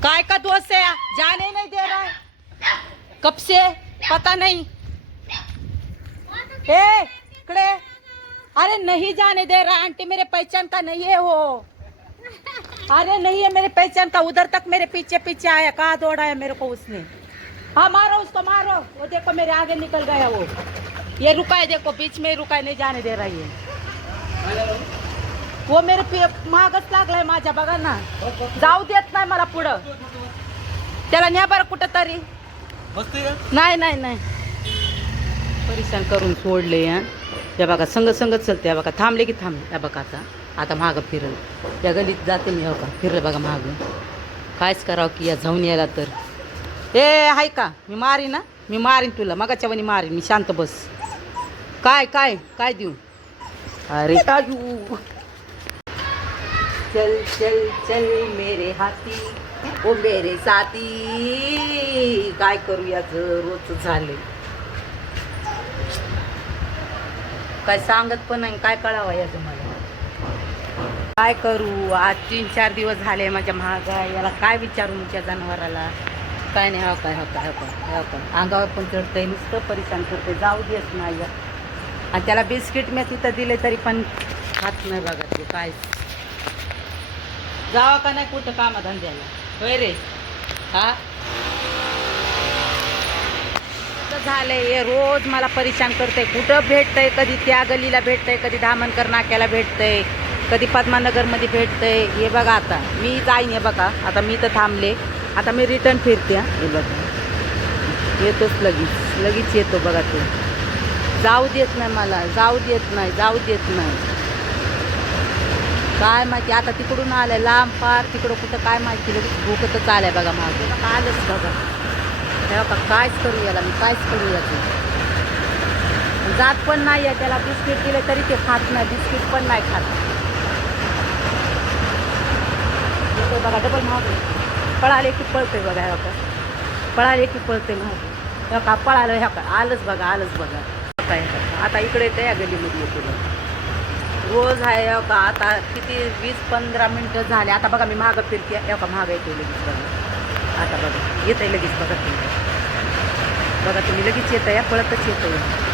काय का दोस्त है? जाने नहीं दे रहा है। कब से? पता नहीं। ए, इकडे। अरे नहीं जाने दे रहा, आंटी, मेरे पहचान का नहीं है वो। अरे नहीं है, मेरे पहचान का। उधर तक मेरे पीछे पीछे आया। कहा दौड़ाया मेरे को उसने? हाँ मारो उसको, मारो। वो देखो, मेरे आगे निकल गया वो। ये रुका है, देखो, बीच में ही रुका है, नहीं जाने दे रहा ये। वो मेरे पे मागच लागलाय माझ्या बघा ना जाऊ देत नाही मला पुढं. त्याला न्या बरं कुठं तरी नाही नाही नाही. परेशान करून सोडले या या बघा संग संगत चलते या बघा थांबले की थांबले या बघा आता. आता मागं फिरल. या गलीत जाते मी हो का? फिरलं बघा मागं. कायच करावं की या जाऊन यायला तर. ए हाय का? मी मारीन ना? मी मारीन तुला. मगाच्या वनी मारीन. मी शांत बस. काय काय? काय देऊ? अरे आयु चल चल चल मेरे हाती ओ मेरे साथी. काय करू याचं रोज झाले. काय सांगत पण नाही काय कळावं याचं मला? काय करू? आज तीन चार दिवस झाले माझ्या महागा याला काय विचारू तुमच्या जनावराला? काय नाही हो काय हो काय हो काय हो काय. अंगावर पण चढतंय नुसतं परेशान करते जाऊ देत नाही. आणि त्याला बिस्किट मी तिथं दिले तरी पण खात नाही बघा ते. काय जावा का नाही कुठं कामधंद्याला? होय रे. हा? झालंय हे रोज मला परेशान करते कुठं भेटतंय? कधी त्या गलीला भेटतंय कधी धामणकर नाक्याला भेटतंय कधी पद्मानगरमध्ये भेटतंय. हे बघा आता. मी जाईन हे बघा. आता मी तर थांबले. आता मी रिटर्न फिरते हा. हे बघा. येतोच लगेच. लगेच येतो बघा तो. जाऊ देत नाही मला. जाऊ देत नाही. जाऊ देत नाही. काय माहिती? आता तिकडून आलं लांब पार तिकडं कुठं काय माहिती? लगेच भूकतच आलंय बघा मागे. आलंच बघा. तेव्हा का कायच करू याला मी कायच करू याचं जात पण नाही आहे त्याला बिस्किट दिले तरी ते खात नाही बिस्किट पण नाही खात. बघा डबल महाग पळाले की पळते बघा ह्या का. पळाले की पळते महाग ह्या का पळालं ह्या का. आलंच बघा आलंच बघा. काय आता इकडे त्या या गलीमध्ये येतो बघा. रोज आहे हो का? आता किती वीस पंधरा मिनटं झाले. आता बघा मी महाग फिरते. आहे का महाग येते लगेच बघा. आता बघा येत आहे लगेच बघा तुम्ही. बघा तुम्ही लगेच येत आहे पळतच येत आहे